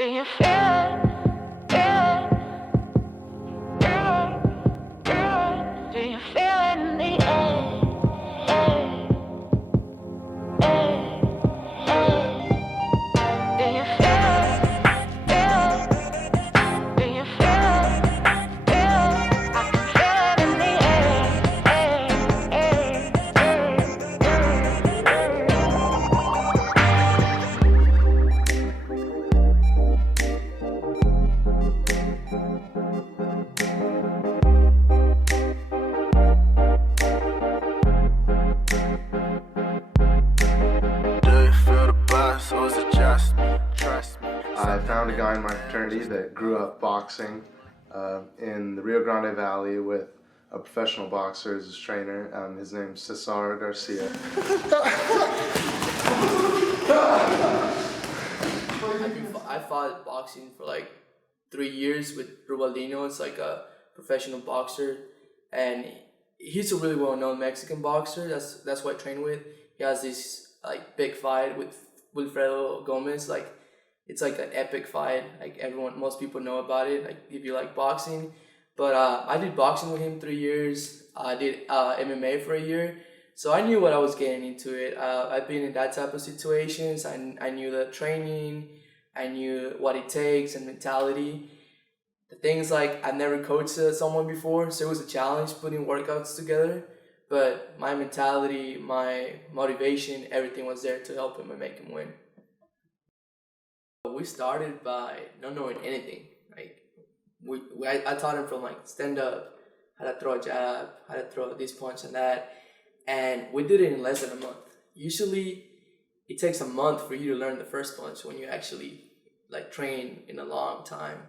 Do you feel it? Do you feel it in the air? Do you feel it? Do you feel it? I can feel it in the I found a guy in my fraternity that grew up boxing in the Rio Grande Valley with a professional boxer as his trainer. His name's Cesar Garcia. I fought boxing for like 3 years with Rubaldino. It's like a professional boxer, and he's a really well-known Mexican boxer. That's what I train with. He has this like big fight with Wilfredo Gomez. Like it's like an epic fight. Like most people know about it. Like if you like boxing, but I did boxing with him 3 years. I did MMA for a year. So I knew what I was getting into it. I've been in that type of situations. I knew the training. I knew what it takes and mentality. The things like I've never coached someone before, so it was a challenge putting workouts together. But my mentality, my motivation, everything was there to help him and make him win. We started by not knowing anything. Like I taught him from like stand up, how to throw a jab, how to throw this punch and that. And we did it in less than a month. Usually it takes a month for you to learn the first punch when you actually like train in a long time.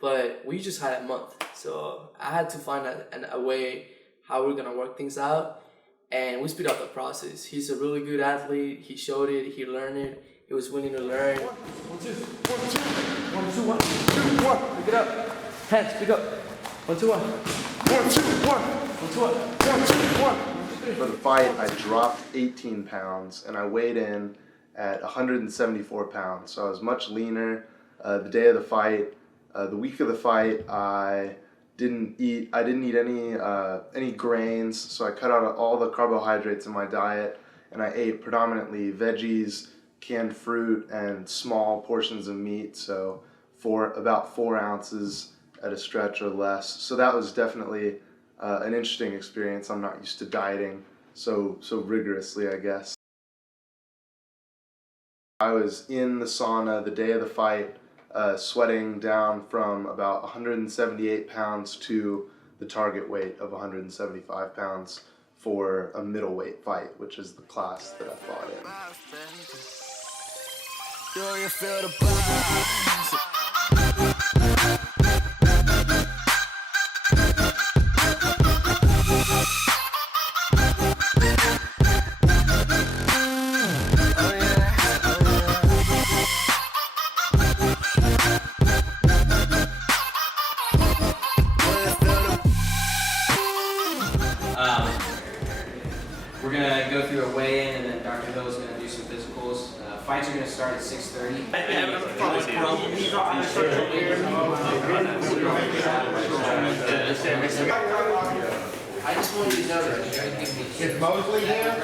But we just had a month. So I had to find a way how we're gonna work things out. And we speed up the process. He's a really good athlete. He showed it, he learned it. He was willing to learn. 1, 2, 1, 2, 1, 2, 1. Pick it up. Hands, pick up. 1, 2, 1. 1, 2, 1. 1, 2, 1. 1, 2, 1. For the fight, I dropped 18 pounds and I weighed in at 174 pounds. So I was much leaner. The day of the fight, the week of the fight, I didn't eat any grains. So I cut out all the carbohydrates in my diet and I ate predominantly veggies, canned fruit, and small portions of meat. So for about 4 ounces at a stretch or less. So that was definitely an interesting experience. I'm not used to dieting so rigorously, I guess. I was in the sauna the day of the fight, sweating down from about 178 pounds to the target weight of 175 pounds for a middleweight fight, which is the class that I fought in. Do you feel the buzz? We're going to go through a weigh-in, and then Dr. Hill is going to do some physicals. Fights are going to start at 6:30. I just wanted you to know that. Is Mosley here?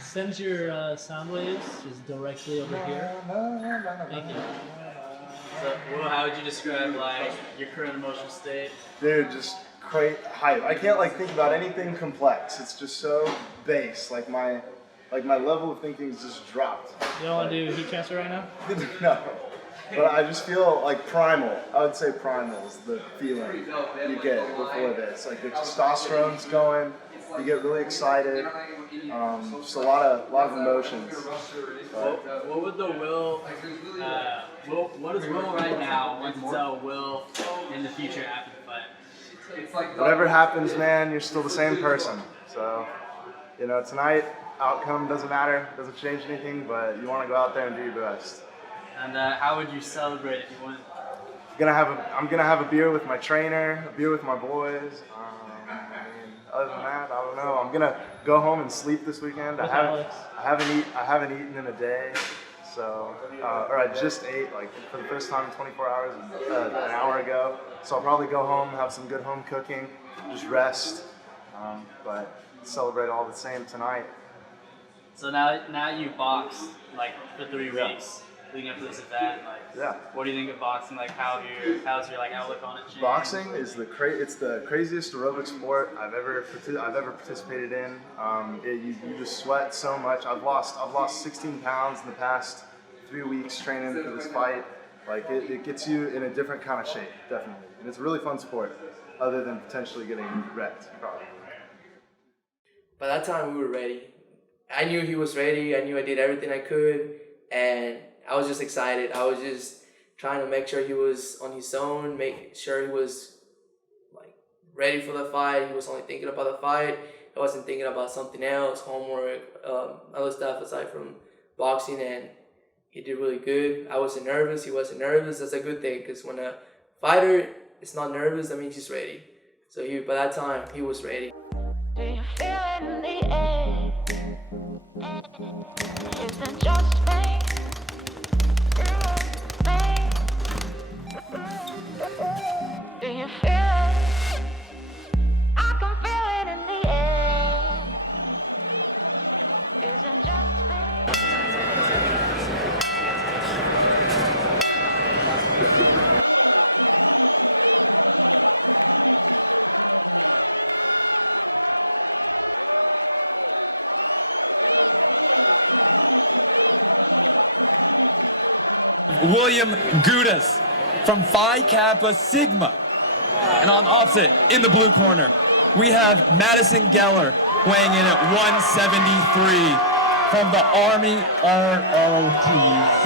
Send your sound waves just directly over here. Thank you. So, Will, how would you describe like your current emotional state? Dude, just great hype. I can't like think about anything complex. It's just so base. Like my level of thinking is just dropped. You don't want to do heat transfer right now? No. But I just feel like primal. I would say primal is the feeling you get before this. Like the testosterone's going. You get really excited. Just a lot of emotions. What would the Will? What is Will right now? Want to tell Will in the future after the fight? Whatever happens, man, you're still the same person. So, tonight, outcome doesn't matter, doesn't change anything, but you want to go out there and do your best. And how would you celebrate if you win? I'm gonna have a beer with my trainer, a beer with my boys. I mean, other than that, I don't know. I'm gonna go home and sleep this weekend. With Alex. I haven't eaten in a day, so or I just ate like for the first time in 24 hours an hour ago. So I'll probably go home, have some good home cooking, just rest, but celebrate all the same tonight. So now you boxed like for 3 weeks leading up to this event. Like, Yeah. what do you think of boxing? Like, how's your like outlook on it changed? Boxing is it's the craziest aerobic sport I've ever participated in. You just sweat so much. I've lost 16 pounds in the past 3 weeks training for this fight. Like it gets you in a different kind of shape, definitely, and it's a really fun sport. Other than potentially getting wrecked, probably. By that time, we were ready. I knew he was ready. I knew I did everything I could, and I was just excited. I was just trying to make sure he was on his zone, make sure he was like ready for the fight. He was only thinking about the fight. I wasn't thinking about something else, homework, other stuff aside from boxing, and he did really good. I wasn't nervous. He wasn't nervous. That's a good thing, because when a fighter is not nervous, that means he's ready. So by that time, he was ready. Do you feel it in the air? Is it just me? Do you feel it? I can feel it in the air. Is it just me? William Gudas from Phi Kappa Sigma. And on opposite, in the blue corner, we have Madison Geller weighing in at 173 from the Army ROTC.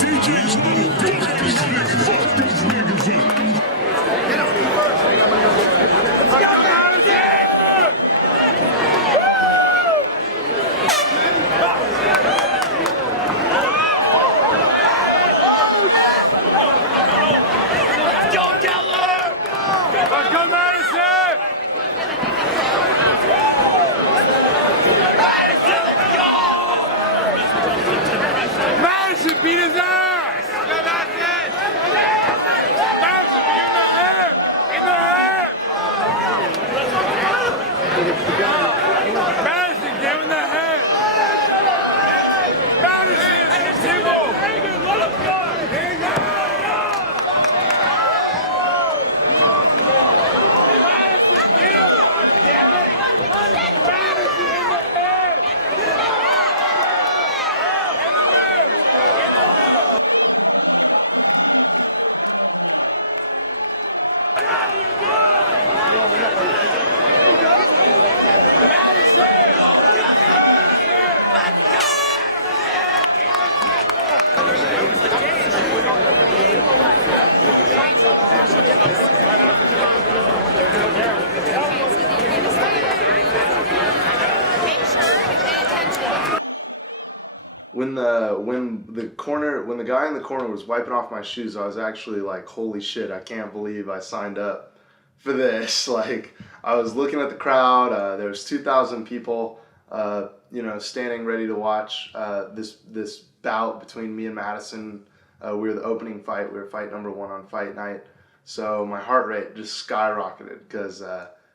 DJ's fuck these niggas up. When the guy in the corner was wiping off my shoes, I was actually like, holy shit, I can't believe I signed up for this. Like, I was looking at the crowd, there was 2,000 people, standing ready to watch this bout between me and Madison. We were the opening fight. We were fight number 1 on fight night. So my heart rate just skyrocketed, because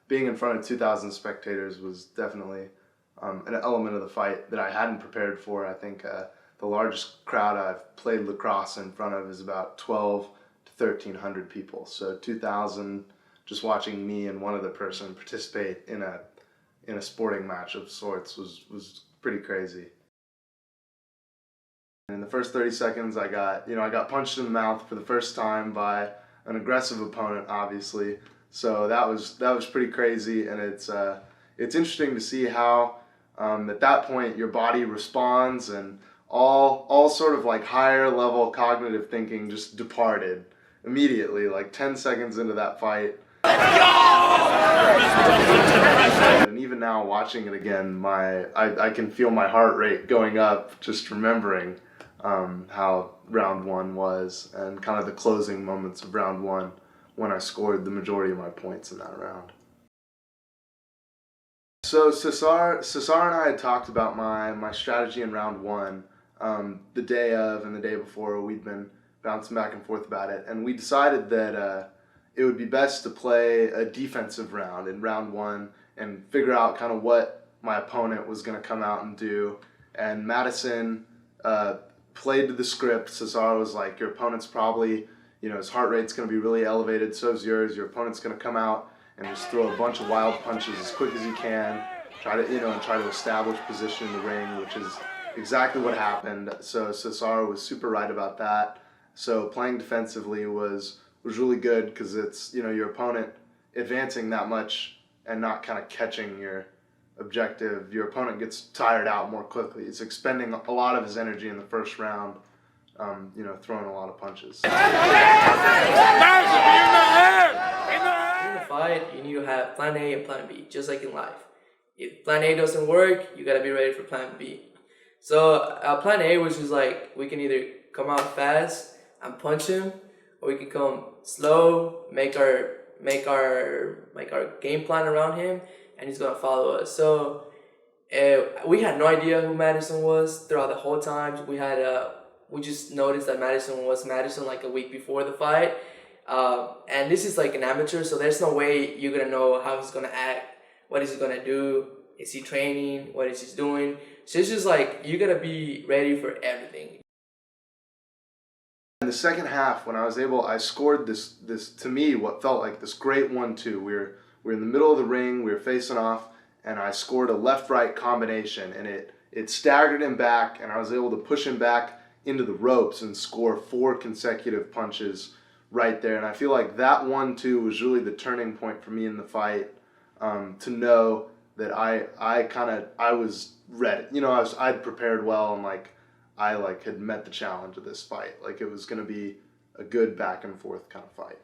being in front of 2,000 spectators was definitely an element of the fight that I hadn't prepared for. I think the largest crowd I've played lacrosse in front of is about 12 to 1,300 people. So 2,000 just watching me and one other person participate in a sporting match of sorts was pretty crazy. In the first 30 seconds, I got punched in the mouth for the first time by an aggressive opponent, obviously. So that was pretty crazy, and it's interesting to see how at that point your body responds, and all sort of like higher level cognitive thinking just departed, immediately, like 10 seconds into that fight. And even now, watching it again, I can feel my heart rate going up just remembering how round one was and kind of the closing moments of round one when I scored the majority of my points in that round. So Cesar and I had talked about my strategy in round one the day of and the day before. We'd been bouncing back and forth about it, and we decided that it would be best to play a defensive round in round one and figure out kind of what my opponent was going to come out and do. And Madison played to the script. Cesar was like, your opponent's probably, his heart rate's going to be really elevated, so's yours. Your opponent's going to come out and just throw a bunch of wild punches as quick as he can, try to establish position in the ring, which is exactly what happened. So Cesar was super right about that. So playing defensively was really good because it's, your opponent advancing that much and not kind of catching your objective. Your opponent gets tired out more quickly. He's expending a lot of his energy in the first round, throwing a lot of punches. In a fight, you need to have plan A and plan B, just like in life. If plan A doesn't work, you gotta be ready for plan B. So plan A was just like, we can either come out fast and punch him, or we can come slow, make our game plan around him, and he's gonna follow us. So we had no idea who Madison was throughout the whole time. We just noticed that Madison was Madison like a week before the fight. And this is like an amateur, so there's no way you're gonna know how he's gonna act, what is he gonna do, is he training, what is he doing. So it's just like, you gotta be ready for everything. In the second half, when I scored this to me what felt like this great 1-2. We were in the middle of the ring, we were facing off, and I scored a left-right combination, and it staggered him back, and I was able to push him back into the ropes and score 4 consecutive punches right there. And I feel like that 1-2 was really the turning point for me in the fight, to know that I was ready. I'd prepared well, and I had met the challenge of this fight. Like, it was going to be a good back and forth kind of fight.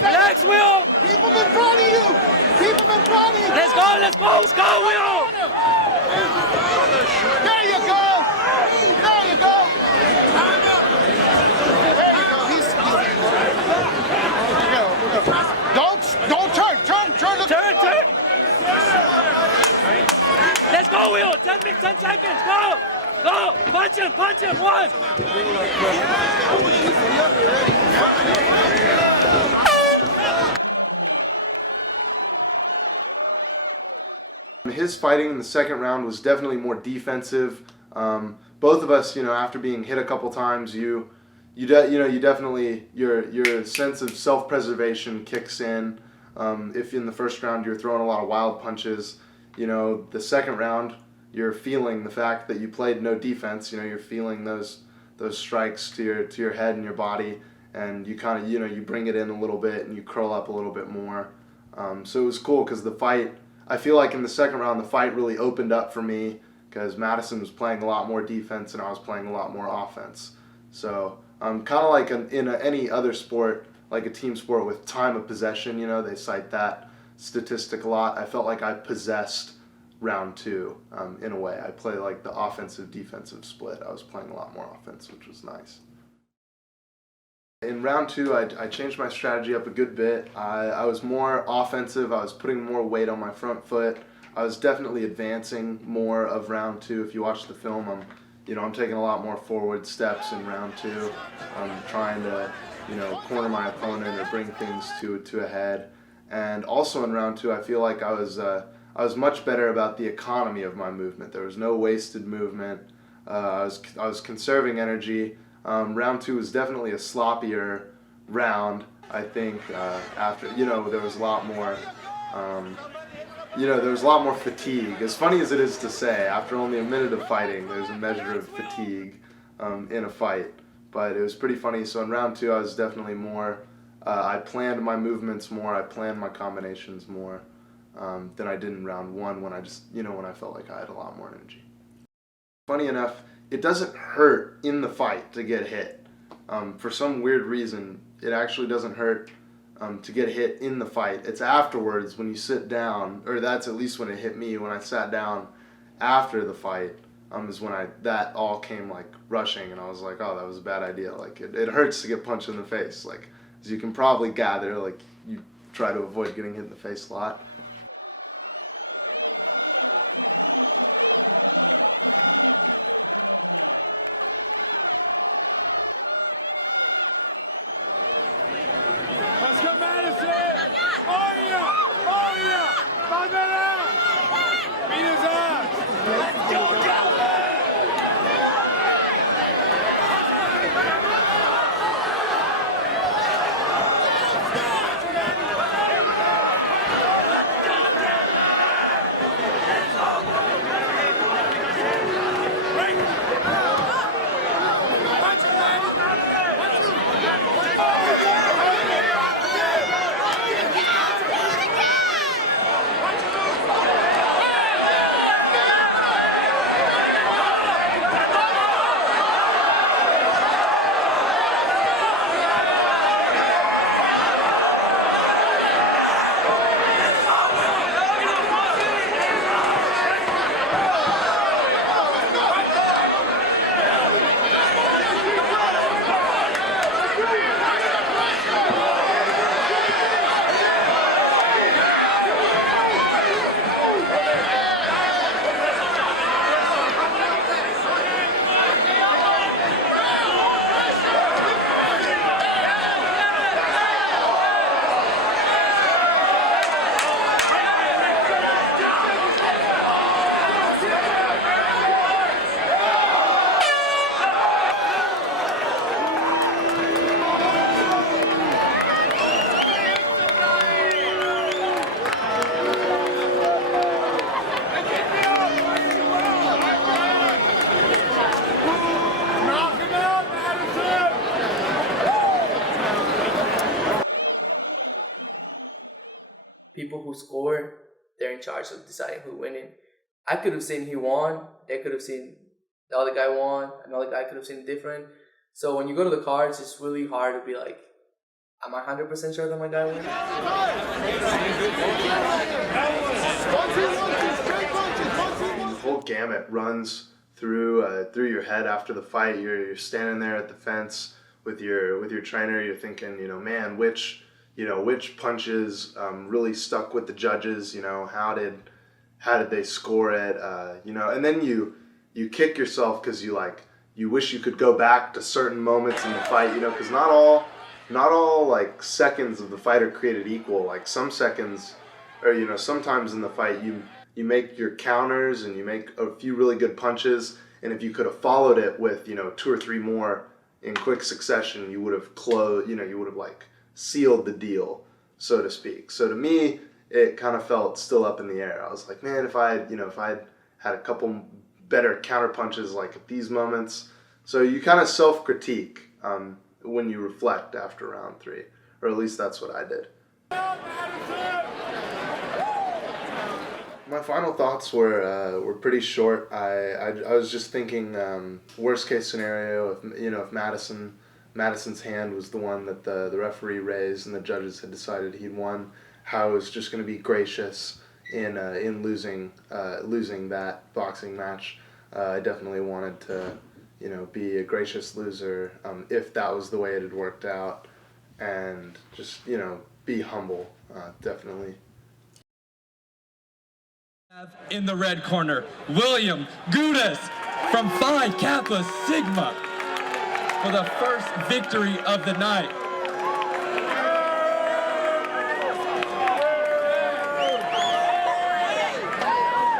Relax, Will! Keep them in front of you! Keep them in front of you! Let's go, Will! There you go! There you go! There you go! Don't turn! Turn! Let's go, Will! 10 seconds! Go! Punch him! 1! His fighting in the second round was definitely more defensive. Both of us, after being hit a couple times, you definitely your sense of self-preservation kicks in. If in the first round you're throwing a lot of wild punches, the second round you're feeling the fact that you played no defense. You're feeling those strikes to your head and your body, and you kind of you bring it in a little bit and you curl up a little bit more. So it was cool because the fight, I feel like in the second round, the fight really opened up for me because Madison was playing a lot more defense and I was playing a lot more offense. So kind of like in any other sport, like a team sport with time of possession, they cite that statistic a lot. I felt like I possessed round two in a way. I play like the offensive-defensive split. I was playing a lot more offense, which was nice. In round two, I changed my strategy up a good bit. I was more offensive. I was putting more weight on my front foot. I was definitely advancing more of round two. If you watch the film, I'm taking a lot more forward steps in round two. I'm trying to, corner my opponent or bring things to a head. And also in round two, I feel like I was much better about the economy of my movement. There was no wasted movement. I was conserving energy. Round two was definitely a sloppier round. I think after there was a lot more. There was a lot more fatigue. As funny as it is to say, after only a minute of fighting, there's a measure of fatigue in a fight. But it was pretty funny. So in round two, I was definitely more. I planned my movements more. I planned my combinations more than I did in round one when I just when I felt like I had a lot more energy. Funny enough, it doesn't hurt in the fight to get hit. For some weird reason, it actually doesn't hurt to get hit in the fight. It's afterwards when you sit down, or that's at least when it hit me, when I sat down after the fight, is when that all came like rushing, and I was like, oh, that was a bad idea. Like it hurts to get punched in the face. Like as you can probably gather, like you try to avoid getting hit in the face a lot. Let's go, Madison! Oh yeah! Oh yeah! Find that out! Beat his ass! Let's go, Calvin! People who score, they're in charge of deciding who winning. I could have seen he won. They could have seen the other guy won. Another guy could have seen different. So when you go to the cards, it's really hard to be like, am I 100% sure that my guy won? The whole gamut runs through your head after the fight. You're standing there at the fence with your trainer. You're thinking, man, which punches really stuck with the judges. How did they score it? And then you kick yourself because you wish you could go back to certain moments in the fight. Because not all like seconds of the fight are created equal. Like some seconds, or sometimes in the fight you make your counters and you make a few really good punches, and if you could have followed it with 2 or 3 more in quick succession, you would have like sealed the deal, so to speak. So to me, it kind of felt still up in the air. I was like, man, if I'd had a couple better counter punches like at these moments. So you kind of self-critique when you reflect after round 3, or at least that's what I did. My final thoughts were pretty short. I was just thinking worst case scenario if Madison's hand was the one that the referee raised and the judges had decided he'd won, how I was just going to be gracious in losing that boxing match. I definitely wanted to be a gracious loser if that was the way it had worked out, and just be humble, definitely. In the red corner, William Gudas from Phi Kappa Sigma for the first victory of the night.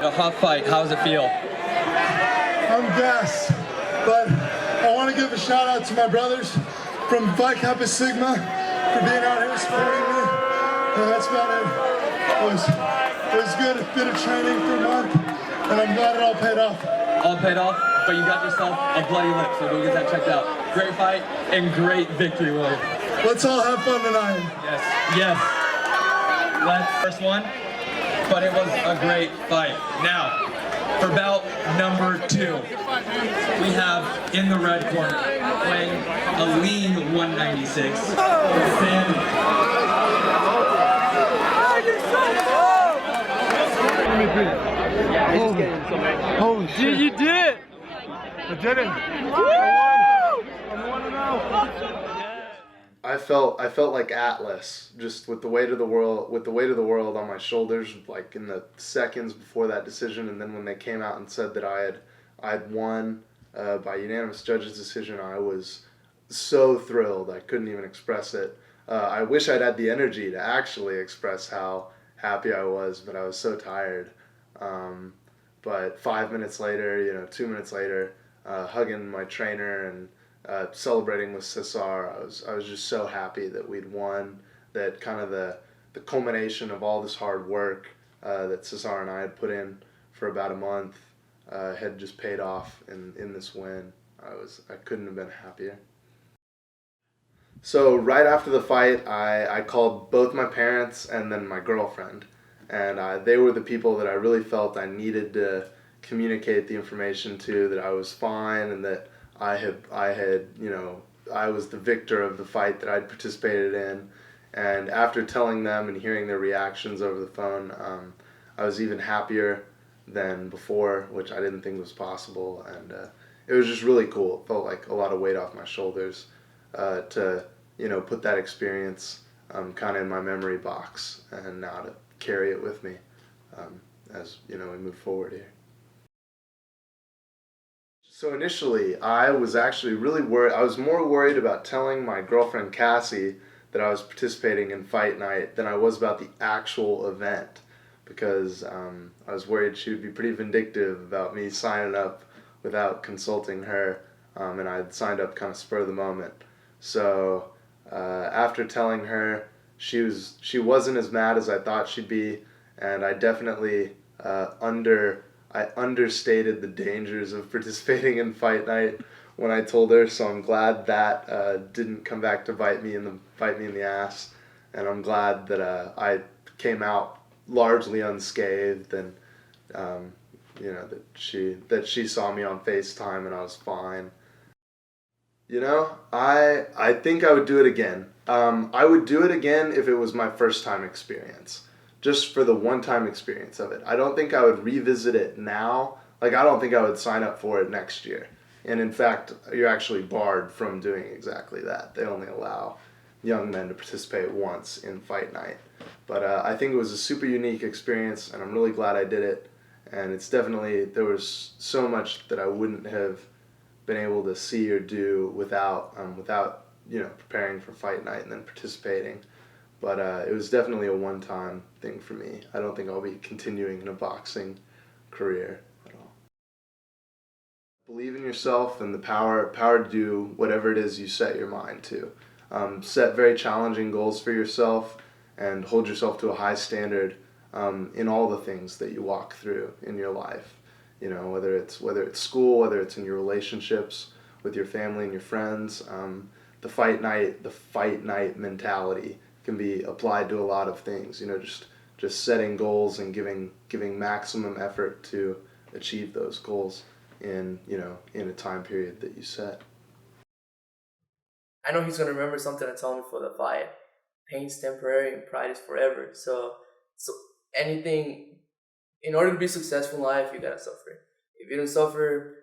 A hot fight, how does it feel? I'm gassed, but I want to give a shout out to my brothers from Phi Kappa Sigma for being out here supporting me. And that's about it. It was good. It's been a training for a month, and I'm glad it all paid off. All paid off, but you got yourself a bloody lip, so go get that checked out. Great fight and great victory, William. Let's all have fun tonight. Yes. First one, but it was a great fight. Now, for bout number 2, we have in the red corner, weighing a lean 196, Sam. Holy shit. You did it! I did it. I'm 1-0. I felt like Atlas, just with the weight of the world on my shoulders, like in the seconds before that decision, and then when they came out and said that I had won by unanimous judges' decision, I was so thrilled I couldn't even express it. I wish I'd had the energy to actually express how happy I was, but I was so tired. But 5 minutes later, 2 minutes later, hugging my trainer and celebrating with Cesar, I was just so happy that we'd won, that kind of the culmination of all this hard work that Cesar and I had put in for about a month had just paid off in this win. I couldn't have been happier. So right after the fight, I called both my parents and then my girlfriend, and they were the people that I really felt I needed to communicate the information to, that I was fine and that I was the victor of the fight that I'd participated in. And after telling them and hearing their reactions over the phone, I was even happier than before, which I didn't think was possible. And it was just really cool. It felt like a lot of weight off my shoulders to put that experience kind of in my memory box, and now to carry it with me as we move forward here. So initially, I was actually really worried. I was more worried about telling my girlfriend Cassie that I was participating in fight night than I was about the actual event, because I was worried she would be pretty vindictive about me signing up without consulting her, and I'd signed up kind of spur of the moment. So after telling her, she wasn't as mad as I thought she'd be, and I definitely understated the dangers of participating in fight night when I told her. So I'm glad that didn't come back to bite me in the ass, and I'm glad that I came out largely unscathed, and that she saw me on FaceTime and I was fine. I think I would do it again. I would do it again if it was my first time experience, just for the one-time experience of it. I don't think I would revisit it now. Like, I don't think I would sign up for it next year. And in fact, you're actually barred from doing exactly that. They only allow young men to participate once in fight night. But I think it was a super unique experience, and I'm really glad I did it. And it's definitely, there was so much that I wouldn't have been able to see or do without preparing for fight night and then participating. But it was definitely a one-time thing for me. I don't think I'll be continuing in a boxing career at all. Believe in yourself and the power to do whatever it is you set your mind to. Set very challenging goals for yourself and hold yourself to a high standard in all the things that you walk through in your life. Whether it's school, whether it's in your relationships with your family and your friends. The fight night mentality can be applied to a lot of things. Just setting goals and giving maximum effort to achieve those goals in a time period that you set. I know he's gonna remember something I told him before the fight. Pain's temporary and pride is forever. So anything, in order to be successful in life, you gotta suffer. If you don't suffer,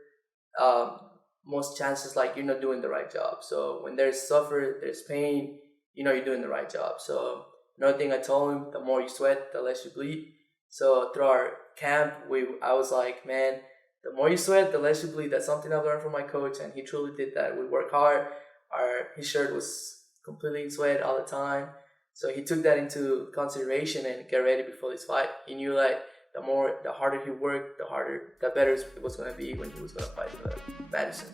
most chances like you're not doing the right job. So when there's suffer, there's pain, you know you're doing the right job. So another thing I told him, the more you sweat, the less you bleed. So through our camp, I was like, man, the more you sweat, the less you bleed. That's something I learned from my coach, and he truly did that. We work hard. His shirt was completely in sweat all the time. So he took that into consideration and get ready before this fight. He knew like the harder he worked, the better it was going to be when he was going to fight Madison.